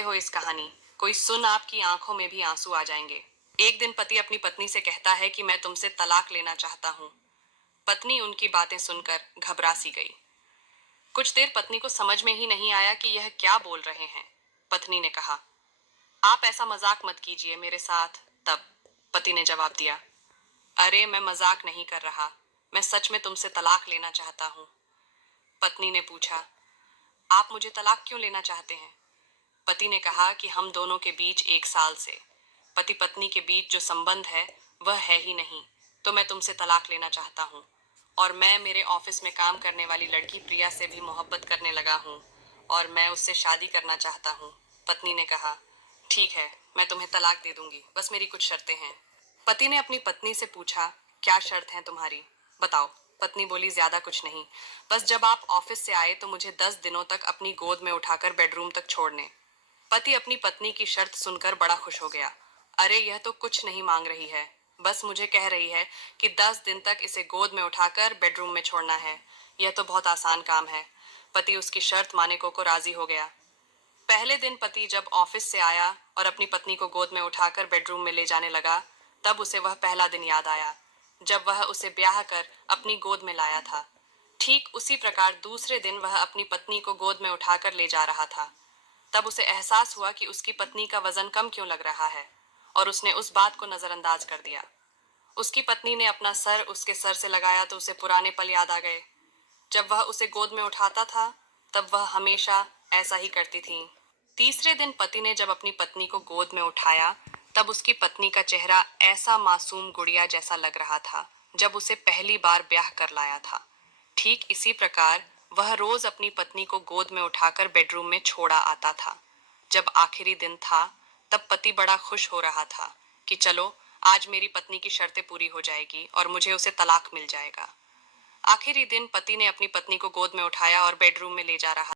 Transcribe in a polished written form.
समझते हो इस कहानी? कोई सुन आपकी आंखों में भी आंसू आ जाएंगे। एक दिन पति अपनी पत्नी से कहता है कि मैं तुमसे तलाक लेना चाहता हूँ। पत्नी उनकी बातें सुनकर घबरा सी गई। कुछ देर पत्नी को समझ में ही नहीं आया कि यह क्या बोल रहे हैं। पत्नी ने कहा, आप ऐसा मजाक मत कीजिए मेरे साथ। तब पति ने जवाब दिया, अरे मैं मजाक नहीं कर रहा, मैं सच में तुमसे तलाक लेना चाहता हूँ। पत्नी ने पूछा, आप मुझे तलाक क्यों लेना चाहते हैं? पति ने कहा कि हम दोनों के बीच 1 साल से पति पत्नी के बीच जो संबंध है वह है ही नहीं, तो मैं तुमसे तलाक लेना चाहता हूँ। और मैं मेरे ऑफिस में काम करने वाली लड़की प्रिया से भी मोहब्बत करने लगा हूँ और मैं उससे शादी करना चाहता हूँ। पत्नी ने कहा, ठीक है, मैं तुम्हें तलाक दे दूंगी, बस मेरी कुछ शर्तें हैं। पति ने अपनी पत्नी से पूछा, क्या शर्त है तुम्हारी, बताओ। पत्नी बोली, ज्यादा कुछ नहीं, बस जब आप ऑफिस से आए तो मुझे 10 दिनों तक अपनी गोद में उठाकर बेडरूम तक छोड़ने। पति अपनी पत्नी की शर्त सुनकर बड़ा खुश हो गया। अरे यह तो कुछ नहीं मांग रही है, बस मुझे कह रही है कि 10 दिन तक इसे गोद में उठाकर बेडरूम में छोड़ना है। यह तो बहुत आसान काम है। पति उसकी शर्त माने को राजी हो गया। पहले दिन पति जब ऑफिस से आया और अपनी पत्नी को गोद में उठाकर बेडरूम में ले जाने लगा, तब उसे वह पहला दिन याद आया जब वह उसे ब्याह कर अपनी गोद में लाया था। ठीक उसी प्रकार दूसरे दिन वह अपनी पत्नी को गोद में उठाकर ले जा रहा था। तब उसे एहसास हुआ कि उसकी पत्नी का वजन कम क्यों लग रहा है और उसने उस बात को नजरअंदाज कर दिया। उसकी पत्नी ने अपना सर उसके सर से लगाया तो उसे पुराने पल याद आ गए। जब वह उसे गोद में उठाता था तब वह हमेशा ऐसा ही करती थी। तीसरे दिन पति ने जब अपनी पत्नी को गोद में उठाया तब उसकी पत्नी का चेहरा ऐसा मासूम गुड़िया जैसा लग रहा था जब उसे पहली बार ब्याह कर लाया था। ठीक इसी प्रकार वह रोज अपनी पत्नी को गोद में उठाकर बेडरूम में छोड़ा आता था। जब आखिरी दिन था तब पति बड़ा खुश हो रहा था कि चलो, आज मेरी पत्नी की शर्तें पूरी हो जाएगी और मुझे उसे तलाक मिल जाएगा। आखिरी दिन पति ने अपनी पत्नी को गोद में उठाया और बेडरूम में ले जा रहा